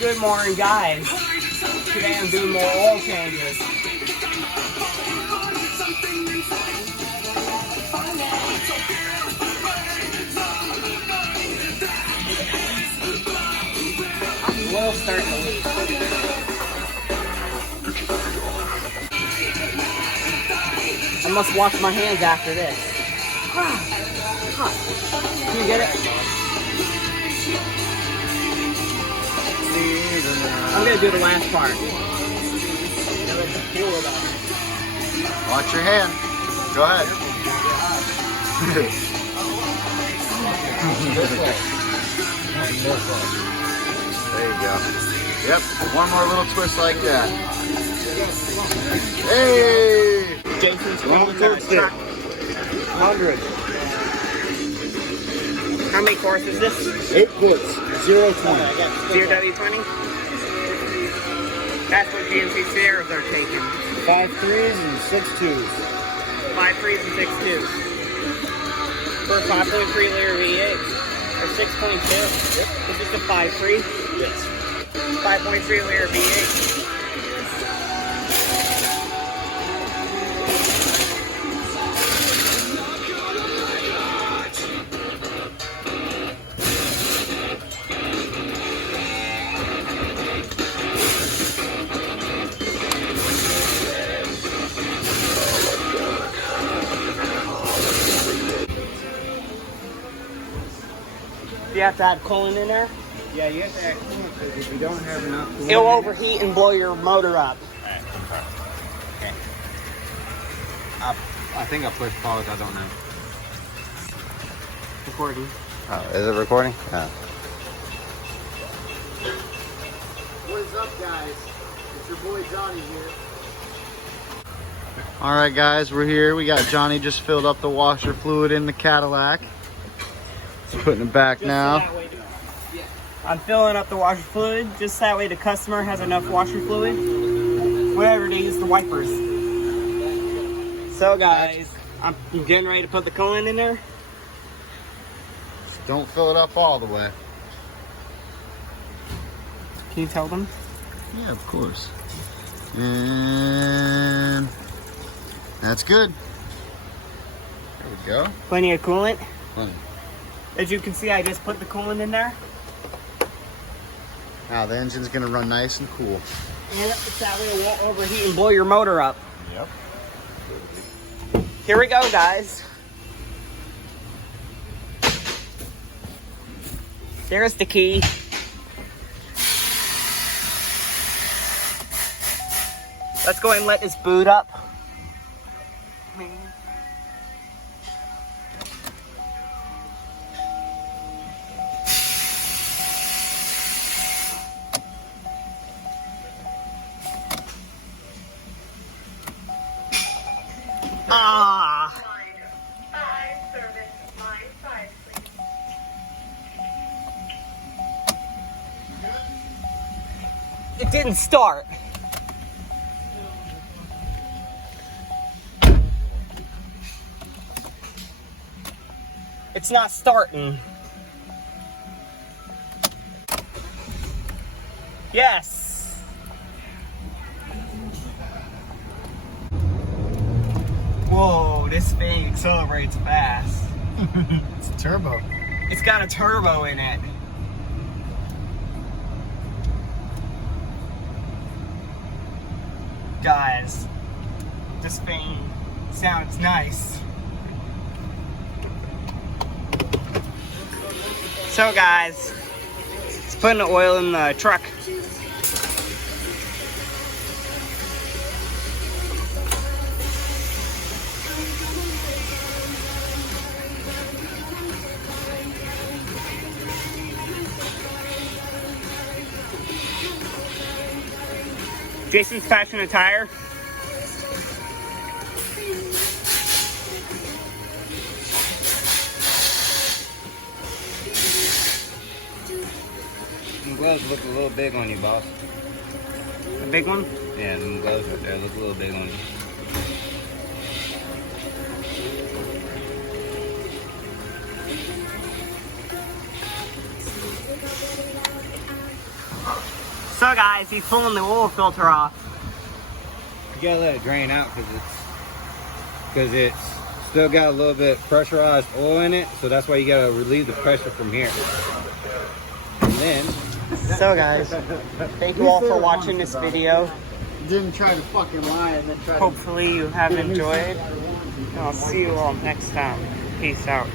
Good morning, guys. Today I'm doing more oil changes. Oil's starting to leak. I must wash my hands after this. Can you get it? I'm gonna do the last part. Watch your hand. Go ahead. There you go. Yep, one more little twist like that. Hey! Jason's Wrong third stick. 100. How many course is this? 8 puts. 0-20. 0W20? That's what GMC Sierras are taking. 5 3s and 6 2s. 5 3s and 6 2s. For a 5.3 liter V8. Or 6.2. Yep. Is this a 5.3? Yes. 5.3 liter V8. You have to add coolant in there? Yeah, you have to add coolant because if you don't have enough coolant, It'll overheat and blow your motor up. Okay. I think I pushed pause. I don't know. Recording. Oh, is it recording? Oh. What is up, guys? It's your boy Johnny here. All right, guys, we're here. We got Johnny just filled up the washer fluid in the Cadillac. He's putting it back now. I'm filling up the washer fluid just that way the customer has enough washer fluid. Whatever they use the wipers. So guys, I'm getting ready to put the coolant in there. Don't fill it up all the way. Can you tell them? Yeah, of course. And that's good. There we go. Plenty of coolant. Plenty. As you can see, I just put the coolant in there. Now the engine's gonna run nice and cool. And it's that way it won't overheat and blow your motor up. Yep. Here we go, guys. There's the key. Let's go ahead and let this boot up. Ah! It didn't start. It's not starting. Yes. Whoa, this thing accelerates fast. It's a turbo. It's got a turbo in it. Guys, this thing sounds nice. So guys, it's putting the oil in the truck. Jason's patching a tire. Them gloves look a little big on you, boss. A big one? Yeah, them gloves right there look a little big on you. So guys, he's pulling the oil filter off. You gotta let it drain out because it's still got a little bit pressurized oil in it, so that's why you gotta relieve the pressure from here. And then, So guys, thank you all for watching this video. Didn't try to fucking lie and then try to... Hopefully you have enjoyed. And I'll see you all next time. Peace out.